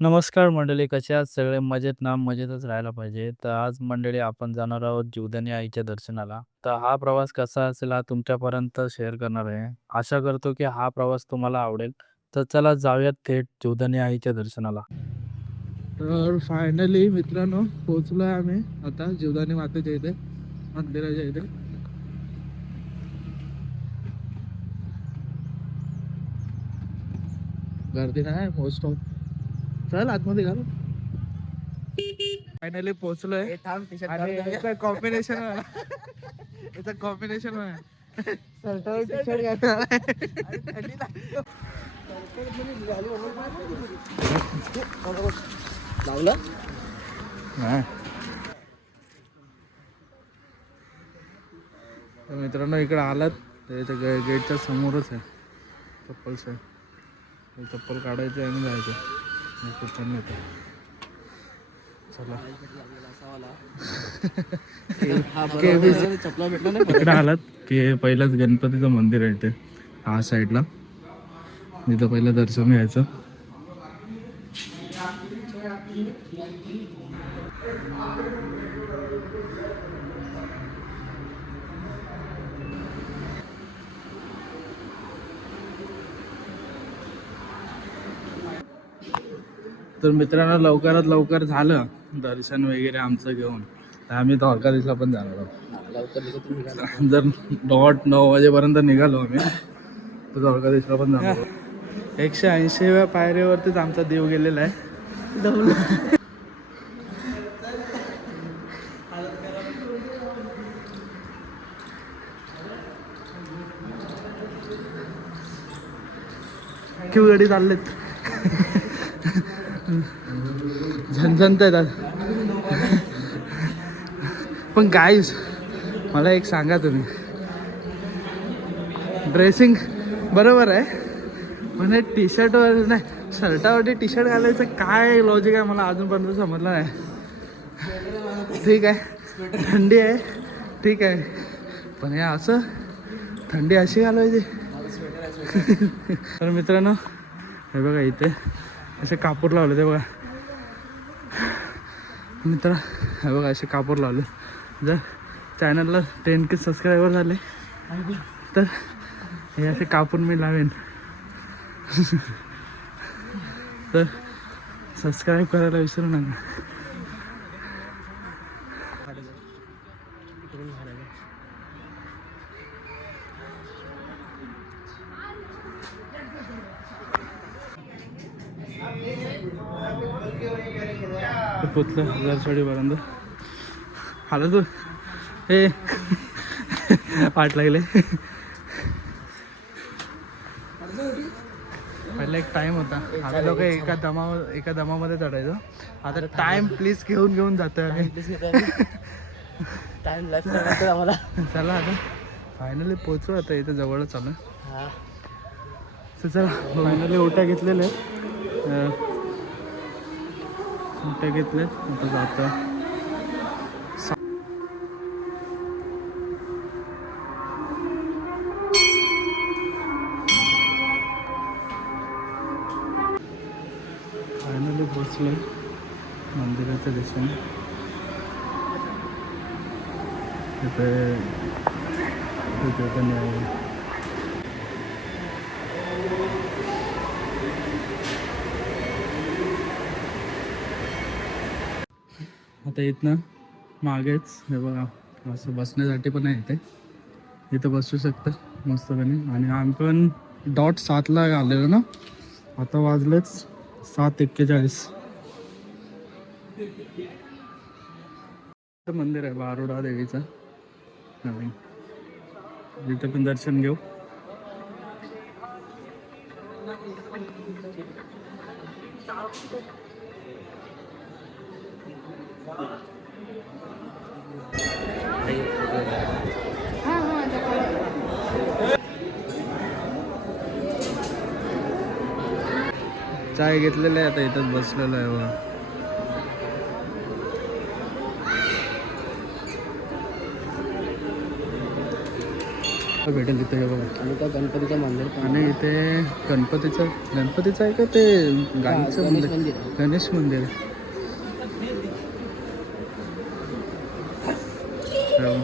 नमस्कार मंडळी, कसे आहात सगळे? मजेत ना? मजेतच राहायला पाहिजे. तर आज मंडळी आपण जाणार आहोत जीवदानी आईच्या दर्शनाला. तर हा प्रवास कसा असेल हा तुमच्यापर्यंत शेअर करणार आहे. आशा करतो की हा प्रवास तुम्हाला आवडेल. तर चला जाऊयात थेट जीवदानी आईच्या दर्शनाला. तर फायनली मित्रांनो पोहोचलोय आम्ही आता जीवदानी मातेच्या इथे, मंदिराच्या इथे. गर्दी नाही मोस्ट ऑफ. चल आतमध्ये घाल. फायनली पोहोचलोय आणि याचं कॉम्बिनेशन याचं कॉम्बिनेशन लावलं. तर मित्रांनो इकडे आलात तर गेटच्या समोरच आहे चप्पलच आहे. चप्पल काढायचं आणि जायचं कुठं येतं. चला इकडे आलात की पहिलंच गणपतीचं मंदिर आहे ते हा साईडला. इथं पहिलं दर्शन घ्यायचं. तर मित्रांनो लवकरात लवकर झालं दर्शन वगैरे आमचं घेऊन. तर आम्ही द्वारकाधीशला पण जाणार आहोत. जर 9:30 वाजेपर्यंत निघालो आम्ही तर द्वारकाधीशला पण जाणार आहोत. 180व्या पायरीवरतीच आमचा देव गेलेला आहे. क्यू गाडी चाललेत झणझणत आहेत. पण गाईज मला एक सांगा, तुम्ही ड्रेसिंग बरोबर आहे पण हे टी शर्टवर नाही शर्टावरती टी शर्ट घालायचं काय लॉजिक आहे मला अजूनपर्यंत समजलं नाही. ठीक आहे थंडी आहे ठीक आहे पण हे असं थंडी अशी घालवायची. तर मित्रांनो हे बघा इथे असे कापूर लावले ते बघा मित्र. हे बघा असे कापूर लावले. जर चॅनलला 10K सबस्क्रायबर झाले तर हे असे कापूर मी लावेन. तर सबस्क्राईब करायला विसरू नका. पोचलं हजारवाडीपर्यंत. आलं तू हे वाट लागले. पहिला एक टाइम होता आता लोक एका दमामध्ये चढायचो. आता टाइम प्लीज घेऊन जातोय आम्ही. टाइम लागतो आम्हाला. चला आता फायनली पोचू. आता इथे जवळच आलं. तर चला फायनली ओट्या घेतलेल्या आहेत. ओट्या घेतल्यात आता जातो. फायनली पोचलोय मंदिराच्या दिशेने. तिथे पण आता इथनं मागेच हे बघा असं बसण्यासाठी पण आहे. इथं बसू शकतं मस्तपणे. आणि आम्ही पण डॉट 7ला आलेलो ना. आता वाजलेच 7:41. मंदिर आहे बारोडा देवीचं नवीन. तिथं पण दर्शन घेऊ. चाय घेतलेलं आहे आता इथंच बसलेलं आहे बघा. भेटेल तिथे हे बघा. आणि त्या गणपतीचं मंदिर पण आणि इथे गणपतीचं आहे का ते गाईचं गणेश मंदिर? मंदिर आहे. गणेश मंदिर आहे. हो.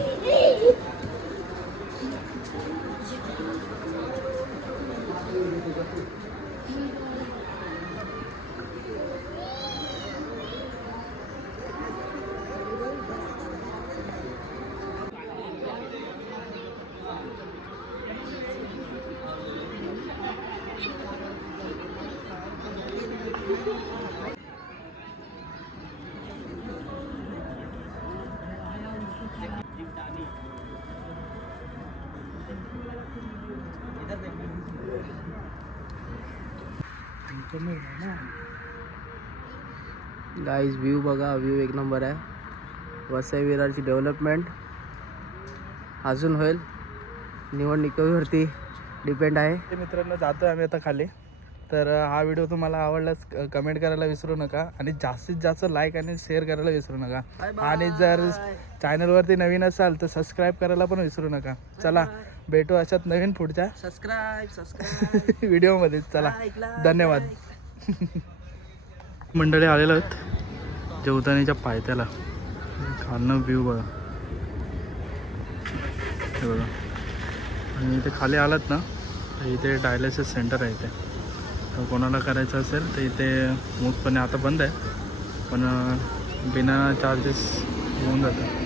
गाईज व्ह्यू बघा, व्ह्यू एक नंबर आहे. वसई विरारची डेव्हलपमेंट अजून होईल, निवडणुकीवरती डिपेंड आहे. ते मित्रांनो जातोय आम्ही आता खाली. तर हा व्हिडिओ तुम्हाला आवडलाच कमेंट करायला विसरू नका आणि जास्तीत जास्त लाईक आणि शेअर करायला विसरू नका. आणि जर चॅनलवरती नवीन असाल तर सबस्क्राईब करायला पण विसरू नका. चला भेटू अशात नवीन पुढच्या सबस्क्राईब व्हिडिओमध्ये. चला धन्यवाद. मंडळी आलेलो आहेत जेवतानीच्या पायथ्याला. खालनं व्ह्यू बघा, हे बघा. आणि इथे खाली आलात ना तर इथे डायलिसिस सेंटर आहे इथे. तर कोणाला करायचं असेल तर इथे मुक्तपणे, आता बंद आहे पण बिना चार्जेस होऊन जातं.